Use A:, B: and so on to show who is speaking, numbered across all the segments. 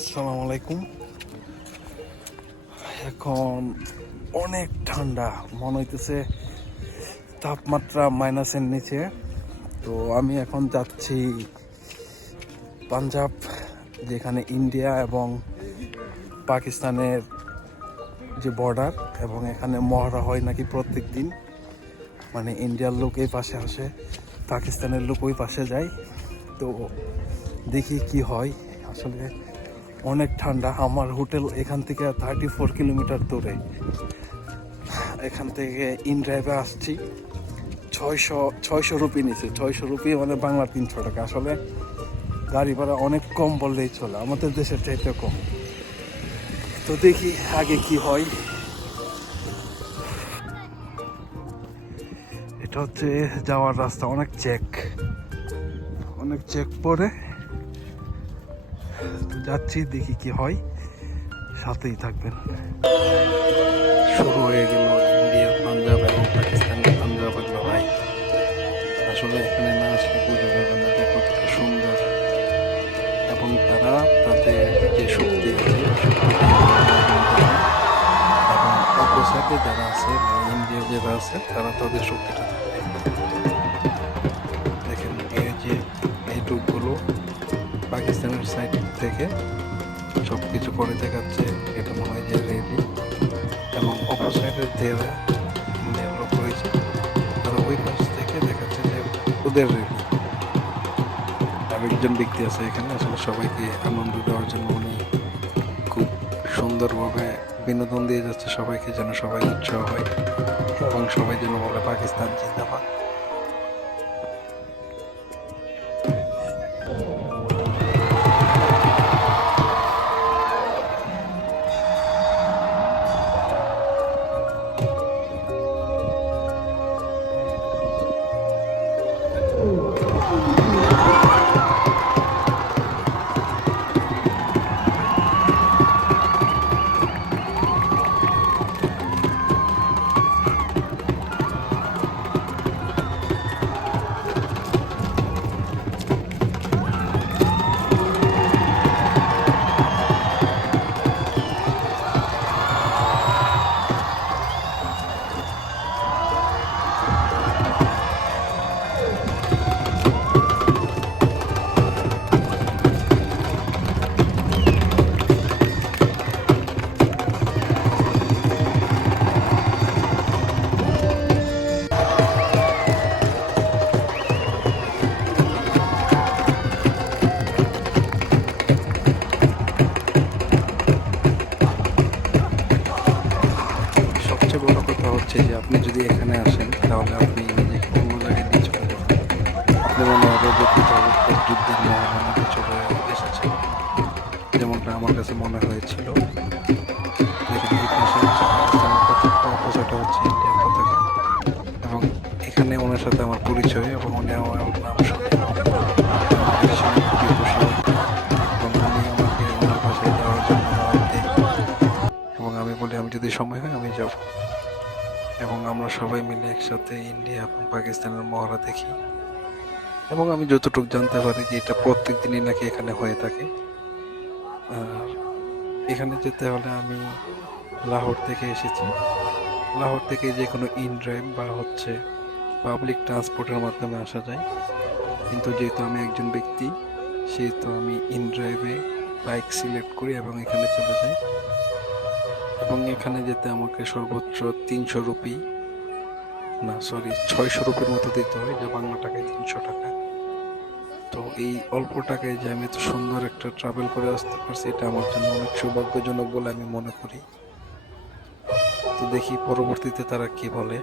A: আসসালামু আলাইকুম এখন অনেক ঠান্ডা, মনে হইতেছে তাপমাত্রা মাইনাসের নিচে। তো আমি এখন যাচ্ছি পাঞ্জাব, যেখানে ইন্ডিয়া এবং পাকিস্তানের যে বর্ডার এবং এখানে মহড়া হয় নাকি প্রত্যেক দিন। মানে ইন্ডিয়ার লোক এই পাশে আসে, পাকিস্তানের লোক ওই পাশে যায়। তো দেখি কি হয়। আসলে অনেক ঠান্ডা। আমার হোটেল এখান থেকে থার্টি ফোর কিলোমিটার দূরে। এখান থেকে ইন ড্রাইভে আসছি। ছয়শো ছয়শো রুপি নিচে ছয়শো রুপি মানে বাংলা তিনশো টাকা। আসলে গাড়ি ভাড়া অনেক কম বললেই চলে। আমাদের দেশের চাইতে কম। তো দেখি আগে কি হয়। এটা হচ্ছে যাওয়ার রাস্তা। অনেক চেক অনেক চেক পরে যাচ্ছি, দেখি কি হয়। সাথেই থাকবেন। শুরু হয়ে গেল ইন্ডিয়া, পাঞ্জাব এবং পাকিস্তানের পাঞ্জাবের লড়াই। আসলে এখানে না আসলে বোঝা যাবে না যে কতটা সুন্দর। এবং তারা তাদের যে শক্তি আছে এবং অপোসাইডে যারা আছে মানে ইন্ডিয়া যারা আছে, তারা তাদের শক্তিটা থেকে সব কিছু করে দেখাচ্ছে, এটা মনে হয় যে রেডি এবং অপোসাইডের ইন্ডিয়ার লোক রয়েছে তারা ওই পাশ থেকে দেখাচ্ছে যে ওদের রেডি আরেকজন ব্যক্তি আছে এখানে, আসলে সবাইকে আনন্দ দেওয়ার জন্য উনি খুব সুন্দরভাবে বিনোদন দিয়ে যাচ্ছে সবাইকে যেন সবাই উৎসাহ হয় এবং সবাই যেন বলে পাকিস্তান জিন্দাবাদ। তাহলে আপনি নিজেকে অন্য জায়গায় নিয়ে চলে যাবেন সবাই মিলে একসাথে ইন্ডিয়া এবং পাকিস্তানের মহড়া দেখি। এবং আমি যতটুকু জানতে পারি যে এটা প্রত্যেক দিনই নাকি এখানে হয়ে থাকে। আর এখানে যেতে হলে আমি লাহোর থেকে এসেছি। লাহোর থেকে যে কোনো ইন ড্রাইভ বা হচ্ছে পাবলিক ট্রান্সপোর্টের মাধ্যমে আসা যায়। কিন্তু যেহেতু আমি একজন ব্যক্তি, সেহেতু আমি ইন ড্রাইভে বাইক সিলেক্ট করি এবং এখানে চলে যাই। এবং এখানে যেতে আমাকে সর্বোচ্চ তিনশো রুপি না সরি ছয়শো রুপির মতো দিতে হয়, যা বাংলা টাকায় তিনশো টাকা। তো এই অল্প টাকায় যে আমি এত সুন্দর একটা ট্রাভেল করে আসতে পারছি, এটা আমার জন্য অনেক সৌভাগ্যজনক বলে আমি মনে করি। তো দেখি পরবর্তীতে তারা কি বলে।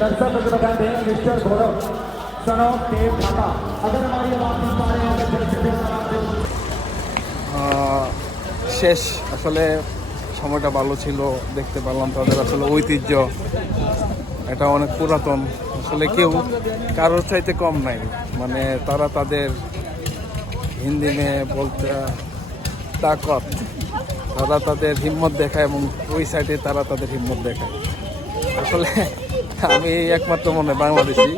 B: दर्शक मित्रों का दें mister Gaurav son of Dev Dhaka अगर हमारी आवाज सुन पा रहे हैं अगर जल्द से जल्द आप दें।
A: আহ, শেষ আসলে সময়টা ভালো ছিল দেখতে পারলাম তাদের আসলে ঐতিহ্য এটা অনেক পুরাতন আসলে কেউ কারোর চাইতে কম নাই মানে তারা তাদের হিন্দি নিয়ে বলতে তাকত তারা তাদের হিম্মত দেখায় এবং ওই সাইডে তারা তাদের হিম্মত দেখায়। আসলে আমি একমাত্র মনে বাংলাদেশি।